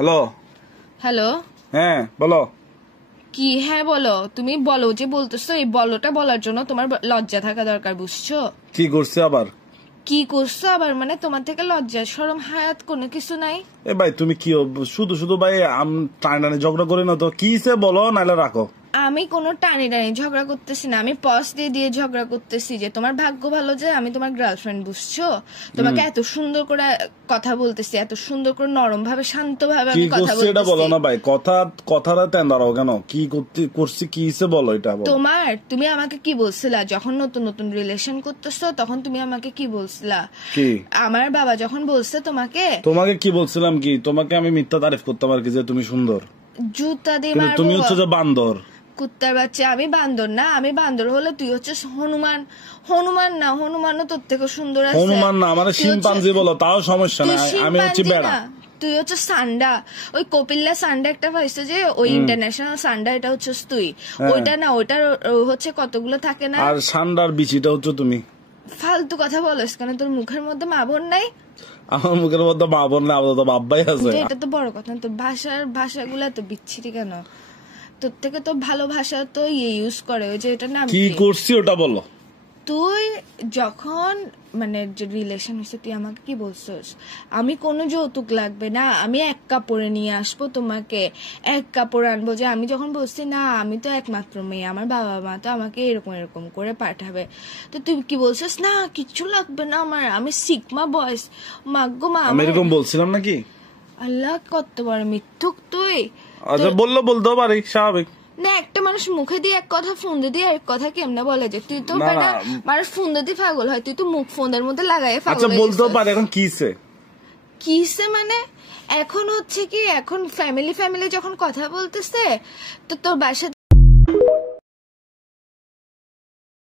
Hello hello, হ্যাঁ বলো। কি হ্যাঁ বলো? তুমি বলো যে বলতেছো, এই বলোটা বলার জন্য তোমার লজ্জা থাকা দরকার, বুঝছো? কি করছে আবার? কি করছো আবার মানে? তোমার থেকে লজ্জা শরম হায়াত কোনো কিছু নাই? এ ভাই তুমি কি শুধু শুধু ভাই টানে ঝগড়া করি না তো, কিসে বলো নাইলে রাখো। আমি কোনো টানি টানি ঝগড়া করতেছি না, আমি পজ দিয়ে দিয়ে ঝগড়া করতেছি যে তোমার ভাগ্য ভালো যে আমি তোমার গার্লফ্রেন্ড, বুঝছো? তোমাকে এত সুন্দর করে কথা বলতেছি, এত সুন্দর করে নরম ভাবে শান্ত ভাবে কি আমি কথা করছি এটা বলো বলতেছি। না ভাই, কথাটা তেন দাঁড়াও কেন, কি করছি কিসে বলো এটা বলো। তুমি আমাকে কি বলছিলা যখন নতুন নতুন রিলেশন করতেছো? তখন তুমি আমাকে কি বলছিলা? কি আমার বাবা যখন বলছে তোমাকে কি বলছিলাম? কি তোমাকে আমি মিথ্যা তারিফ করতাম আর কি যে তুমি সুন্দর, জুতা দিয়ে কিন্তু তুমি হচ্ছে মারবো? যে বান্দর। কুত্তার বাচ্চা, আমি বান্দর না। আমি বান্দর হলে তুই হচ্ছে হনুমান। হনুমান না, হনুমানও তোর থেকে সুন্দর আছে। হনুমান না, মানে তুই হচ্ছে- শিম্পাঞ্জি বলো তাও সমস্যা তুই নাই, আমি হচ্ছে শিম্পাঞ্জি বেড়া। না, তুই হচ্ছে সান্ডা। ওই কপিল্লা সান্ডা একটা পাইছে যে, ওই ইন্টারন্যাশনাল সান্ডা, এটা হচ্ছে তুই। ওইটা না, ওইটার হচ্ছে কতগুলো থাকে না। আর সান্ডার বিচিটা হচ্ছে তুমি। ফালতু কথা বলিস কেন? তোর মুখের মধ্যে মা বোন নাই? আমার মুখের মধ্যে মা বোন না, আপাতত বাব্বাই আছে। এটা তো বড় কথা না। তোর ভাষাগুলো তো বিচ্ছিরি কেন? তোর থেকে তো ভালো ভাষা তো ইউজ করে, ওই যে এটা নাম কি কি? করছি ওটা বলো। তুই যখন মানে যে রিলেশন হয়েছে, তুই আমাকে কি বলছিস? আমি কোনো যৌতুক লাগবে না, আমি এক কাপড়ে নিয়ে আসবো তোমাকে, এক কাপড় আনবো। যে আমি যখন বলছি না আমি তো একমাত্র মেয়ে, আমার বাবা মা তো আমাকে এরকম এরকম করে পাঠাবে, তো তুই কি বলছিস? না কিচ্ছু লাগবে না আমার, আমি সিগমা বয়স। মাগ্গো মা, আমি এরকম বলছিলাম নাকি? আল্লাহ কত বড় মিথ্যুক তুই! আচ্ছা বলতেও পারি, স্বাভাবিক না, একটা মানুষ মুখে দিয়ে এক কথা, ফোন দিয়ে এক কথা কেমনে বলে? যে তুই তো না, বেটা না। মানুষ ফোন দিয়ে পাগল হয়, তুই তো মুখ ফোনের মধ্যে লাগাই আচ্ছা পাগল হয়ে বলতেও গেছিস। পারি, এখন কিসে? কিসে মানে? এখন হচ্ছে কি, এখন ফ্যামিলি যখন কথা বলতেছে, তো তোর বাসা